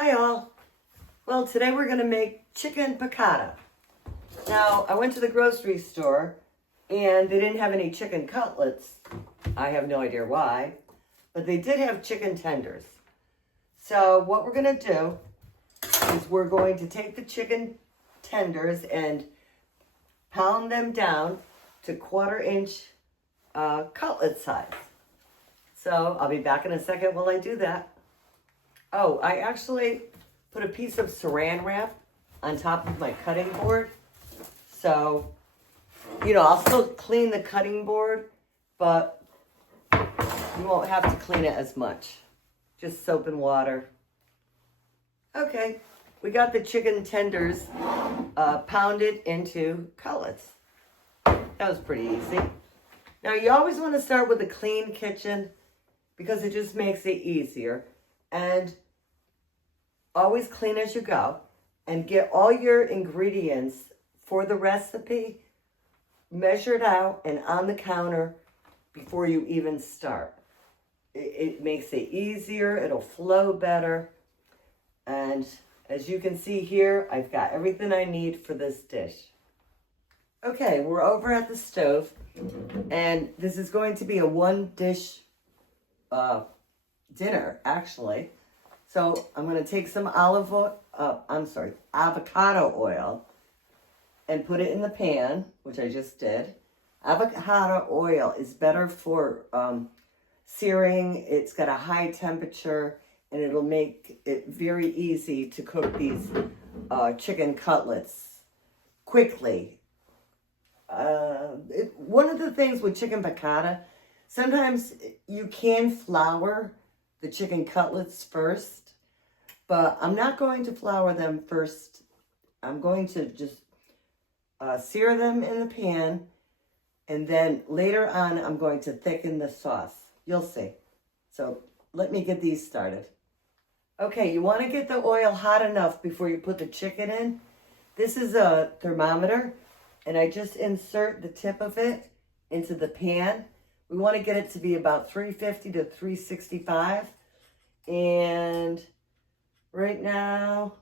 Hi all. Well, today we're going to make chicken piccata. Now, I went to the grocery store and they didn't have any chicken cutlets. I have no idea why, but they did have chicken tenders. So what we're going to do is we're going to take the chicken tenders and pound them down to 1/4 inch cutlet size. So I'll be back in a second while I do that. Oh, I actually put a piece of saran wrap on top of my cutting board. So, I'll still clean the cutting board, but you won't have to clean it as much. Just soap and water. Okay, we got the chicken tenders pounded into cutlets. That was pretty easy. Now, you always want to start with a clean kitchen because it just makes it easier. And always clean as you go and get all your ingredients for the recipe measured out and on the counter before you even start. It makes it easier, it'll flow better. And as you can see here, I've got everything I need for this dish. Okay, we're over at the stove and this is going to be a one dish dinner, actually. So I'm going to take some avocado oil and put it in the pan, which I just did. Avocado oil is better for searing. It's got a high temperature and it'll make it very easy to cook these chicken cutlets quickly. One of the things with chicken piccata, sometimes you can flour the chicken cutlets first, but I'm not going to flour them first. I'm going to just sear them in the pan, and then later on I'm going to thicken the sauce. You'll see. So let me get these started. Okay, you want to get the oil hot enough before you put the chicken in. This is a thermometer, and I just insert the tip of it into the pan. We want to get it to be about 350 to 365. And right now,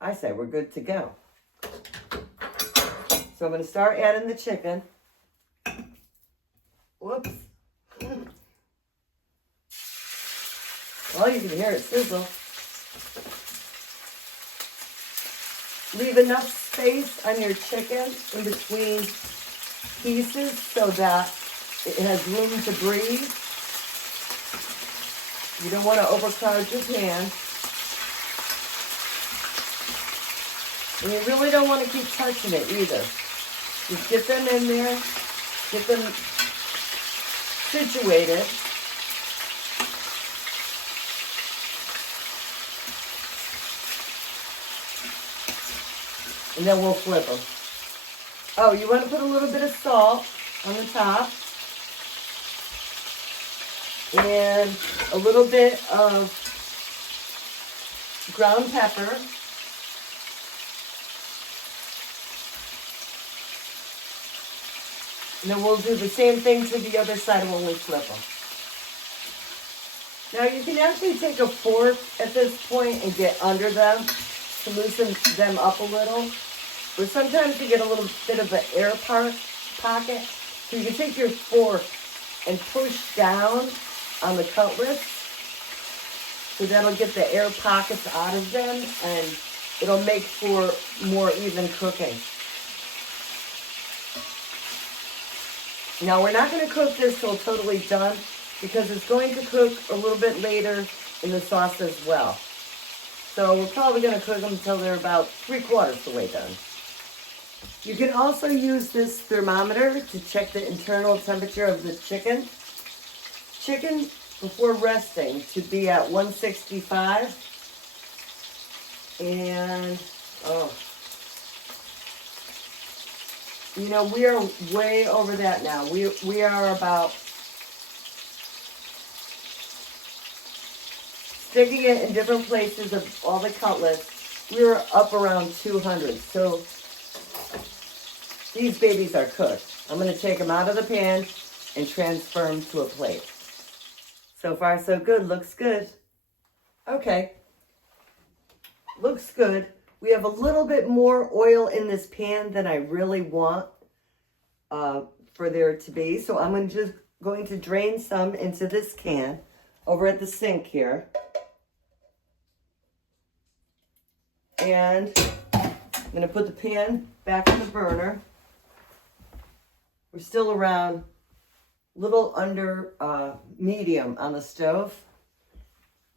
I say we're good to go. So I'm going to start adding the chicken. Whoops. Well, you can hear it sizzle. Leave enough space on your chicken in between pieces so that it has room to breathe. You don't want to overcrowd your pan. And you really don't want to keep touching it either. Just get them in there, get them situated. And then we'll flip them. Oh, you want to put a little bit of salt on the top. And a little bit of ground pepper. And then we'll do the same thing to the other side when we flip them. Now you can actually take a fork at this point and get under them to loosen them up a little. But sometimes you get a little bit of an air pocket. So you can take your fork and push down on the cutlets. So that'll get the air pockets out of them and it'll make for more even cooking. Now we're not going to cook this till totally done because it's going to cook a little bit later in the sauce as well. So we're probably going to cook them until they're about 3/4 the way done. You can also use this thermometer to check the internal temperature of the chicken. Chicken before resting to be at 165. And, we are way over that now. We are about sticking it in different places of all the cutlets. We were up around 200. So these babies are cooked. I'm going to take them out of the pan and transfer them to a plate. So far, so good. Looks good. Okay. Looks good. We have a little bit more oil in this pan than I really want for there to be. So I'm just going to drain some into this can over at the sink here. And I'm going to put the pan back on the burner. We're still around a little under medium on the stove.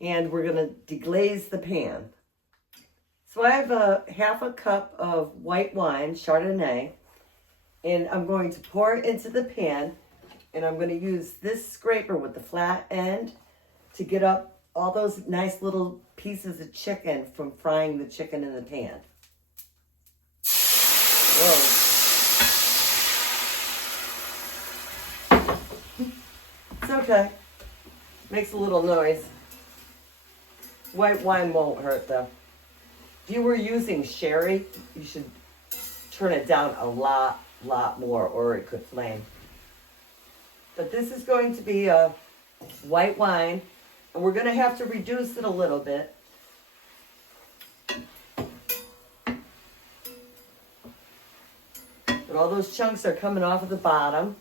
And we're going to deglaze the pan. So I have a half a cup of white wine, Chardonnay, and I'm going to pour it into the pan, and I'm going to use this scraper with the flat end to get up all those nice little pieces of chicken from frying the chicken in the pan. Whoa. It's okay. Makes a little noise. White wine won't hurt though. If you were using sherry, you should turn it down a lot more or it could flame. But this is going to be a white wine, and we're going to have to reduce it a little bit. But all those chunks are coming off of the bottom.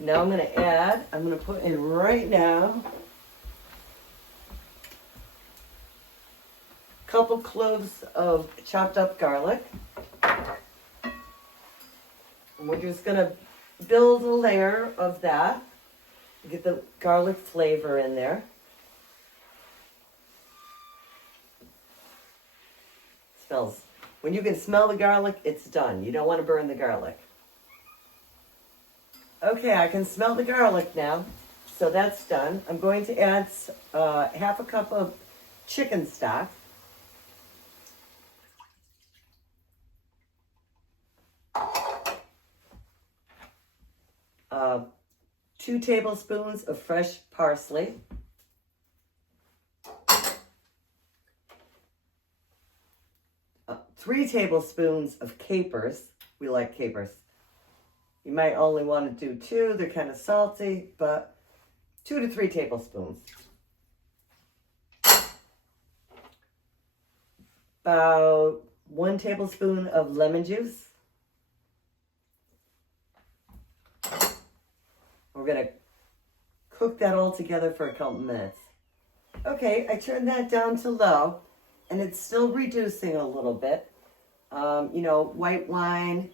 Now I'm going to put in right now a couple cloves of chopped up garlic. And we're just going to build a layer of that. Get the garlic flavor in there. Smells. When you can smell the garlic, it's done. You don't want to burn the garlic. Okay, I can smell the garlic now. So that's done. I'm going to add half a cup of chicken stock. Two tablespoons of fresh parsley. 3 tablespoons of capers. We like capers. You might only want to do 2. They're kind of salty, but 2 to 3 tablespoons. About 1 tablespoon of lemon juice. We're going to cook that all together for a couple minutes. Okay, I turned that down to low, and it's still reducing a little bit. You know, white wine,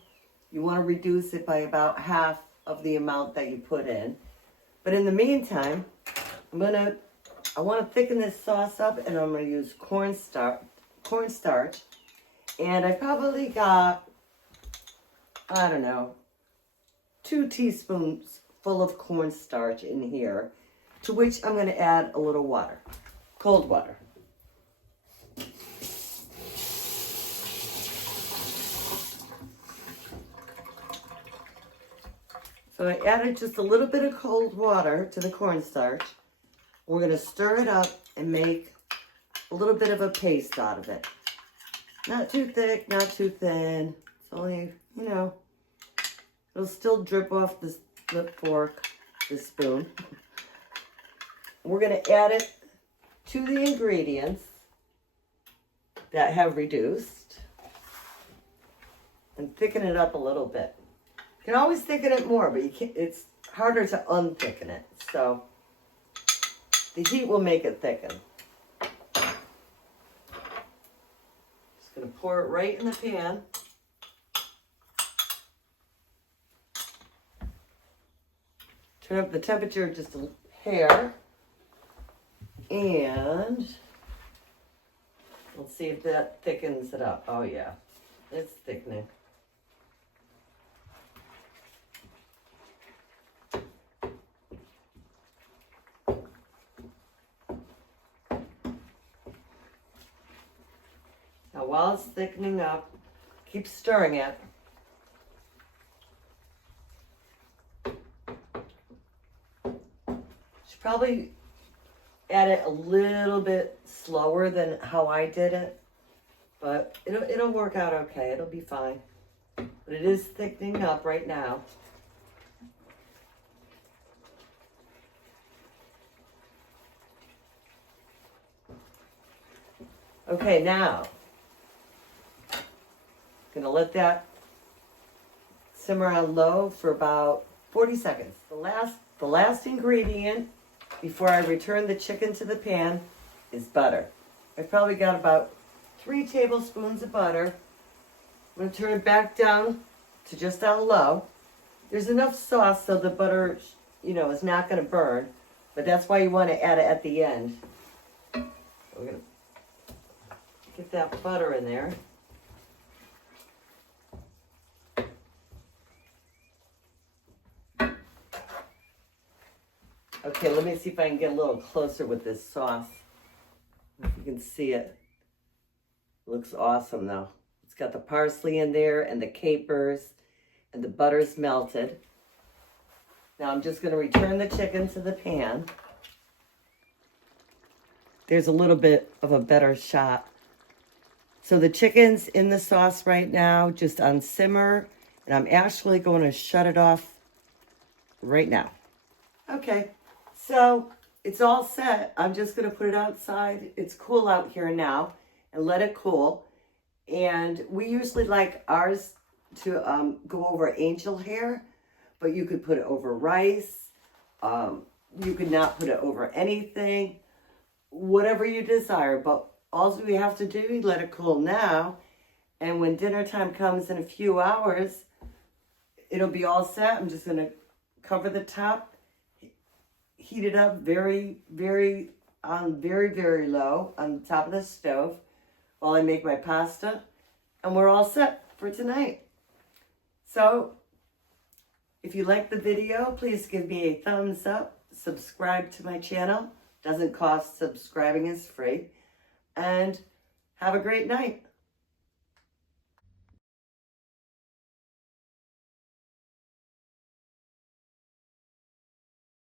you want to reduce it by about half of the amount that you put in. But in the meantime, I want to thicken this sauce up, and I'm going to use cornstarch. And I probably got, I don't know, 2 teaspoons full of cornstarch in here, to which I'm going to add a little water, cold water. So I added just a little bit of cold water to the cornstarch. We're going to stir it up and make a little bit of a paste out of it. Not too thick, not too thin. It's only, you know, it'll still drip off the fork, the spoon. We're going to add it to the ingredients that have reduced and thicken it up a little bit. You can always thicken it more, but you can't, it's harder to unthicken it. So the heat will make it thicken. Just going to pour it right in the pan. Turn up the temperature just a hair. And let's see if that thickens it up. Oh yeah, it's thickening. Now while it's thickening up, keep stirring it. Should probably add it a little bit slower than how I did it, but it'll work out okay. It'll be fine. But it is thickening up right now. Okay, now, gonna let that simmer on low for about 40 seconds. The last ingredient before I return the chicken to the pan is butter. I've probably got about 3 tablespoons of butter. I'm gonna turn it back down to just on low. There's enough sauce so the butter, is not gonna burn, but that's why you wanna add it at the end. So we're gonna get that butter in there. Okay, let me see if I can get a little closer with this sauce. If you can see it. It looks awesome though. It's got the parsley in there and the capers and the butter's melted. Now I'm just going to return the chicken to the pan. There's a little bit of a better shot. So the chicken's in the sauce right now, just on simmer, and I'm actually going to shut it off right now. Okay, so it's all set. I'm just going to put it outside. It's cool out here now, and let it cool. And we usually like ours to go over angel hair, but you could put it over rice. You could not put it over anything, whatever you desire. But all we have to do is let it cool now. And when dinner time comes in a few hours, it'll be all set. I'm just going to cover the top, heat it up very, very low on the top of the stove while I make my pasta. And we're all set for tonight. So, if you like the video, please give me a thumbs up. Subscribe to my channel. Doesn't cost, subscribing is free. And have a great night.